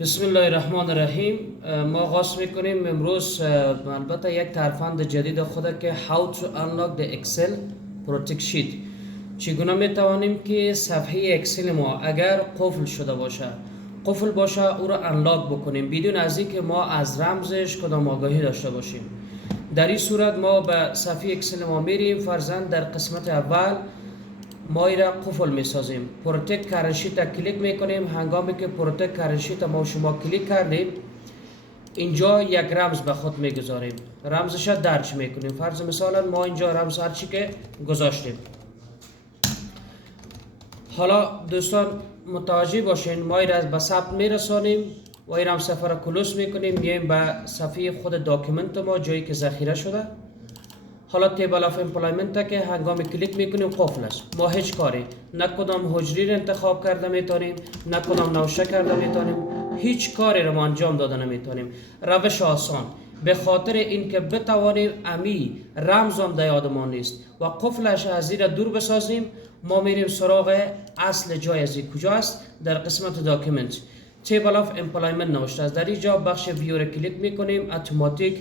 بسم الله الرحمن الرحیم. ما آغاز میکنیم امروز البته یک ترفند جدید خود که How to unlock the Excel Protect Sheet. چگونه میتوانیم که صفحه اکسل ما اگر قفل باشه او را انلاک بکنیم بدون از اینکه ما از رمزش کدام آگاهی داشته باشیم. در این صورت ما به صفحه اکسل ما میریم، فرضاً در قسمت اول ما را قفل میسازیم. پروتکت کرنت شیت کلیک میکنیم. هنگامی که پروتکت کرنت شیت ما شما کلیک کردیم اینجا یک رمز به خود میگذاریم، رمزش درج میکنیم. فرض مثلا ما اینجا رمز هرچی که گذاشتیم. حالا دوستان متوجه باشین، ما را به ثبت میرسانیم و این صفحه را کلوز میکنیم، میایم به صفحه خود داکیومنت ما جایی که ذخیره شده. حالا تیبل آف امپلایمنت که هنگام کلیک میکنیم قفل است. ما هیچ کاری نه کدام حجری را انتخاب کرده میتونیم، نه کدام نوشته کرده میتونیم، هیچ کاری را ما انجام داده نمیتونیم. روش آسان، به خاطر اینکه بتوانیم امی رمزم در یادمان نیست و قفلش از زیر دور بسازیم، ما میریم سراغ اصل جای از کجا است. در قسمت داکیومنت تیبل آف امپلایمنت نوشته است. در اینجا بخش ویو را کلیک میکنیم، اتوماتیک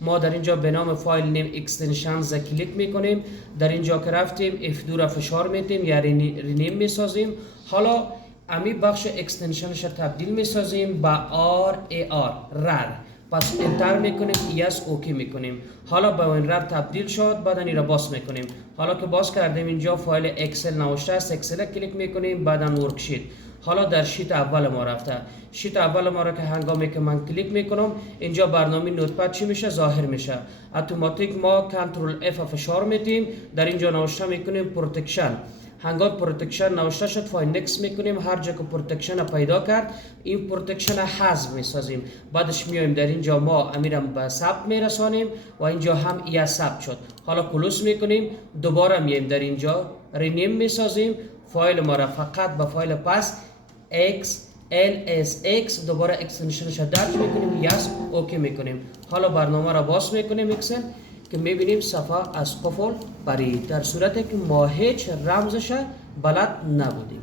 ما در اینجا به نام فایل نیم اکستنشنز کلیک میکنیم. در اینجا که رفتیم F2 را فشار میدیم یا رینیم میسازیم. حالا امی بخش اکستنشنش تبدیل میسازیم به RAR. پس انتر میکنیم، یس اوکی میکنیم. حالا به این رر تبدیل شد. بعد این را باز میکنیم. حالا که باز کردیم اینجا فایل اکسل نوشته است، اکسل کلیک میکنیم. بعدا ورکشیت. حالا در شیت اول ما رفته. شیت اول ما را که هنگامی که من کلیک میکنم اینجا برنامه نوتپد چی میشه؟ ظاهر میشه. اتوماتیک ما کنترل اف فشار میدیم. در اینجا نوشته میکنیم پروتکشن. هنگام پروتکشن نوشته شد فایل نکس میکنیم. هر جا که پروتکشن پیدا کرد این پروتکشن حذف میسازیم. بعدش میایم در اینجا ما امیرم به ثبت میرسانیم و اینجا هم یا ثبت شد. حالا کلوز میکنیم. دوباره میایم در اینجا رینیم میسازیم. فایل ما را فقط به فایل پس XLSX دوباره اکستنشنش را درج میکنیم، یس اوکی میکنیم. حالا برنامه را باز میکنیم اکسل که میبینیم صفحه از قفل برید، در صورتی که ما هیچ رمزش بلد نبودیم.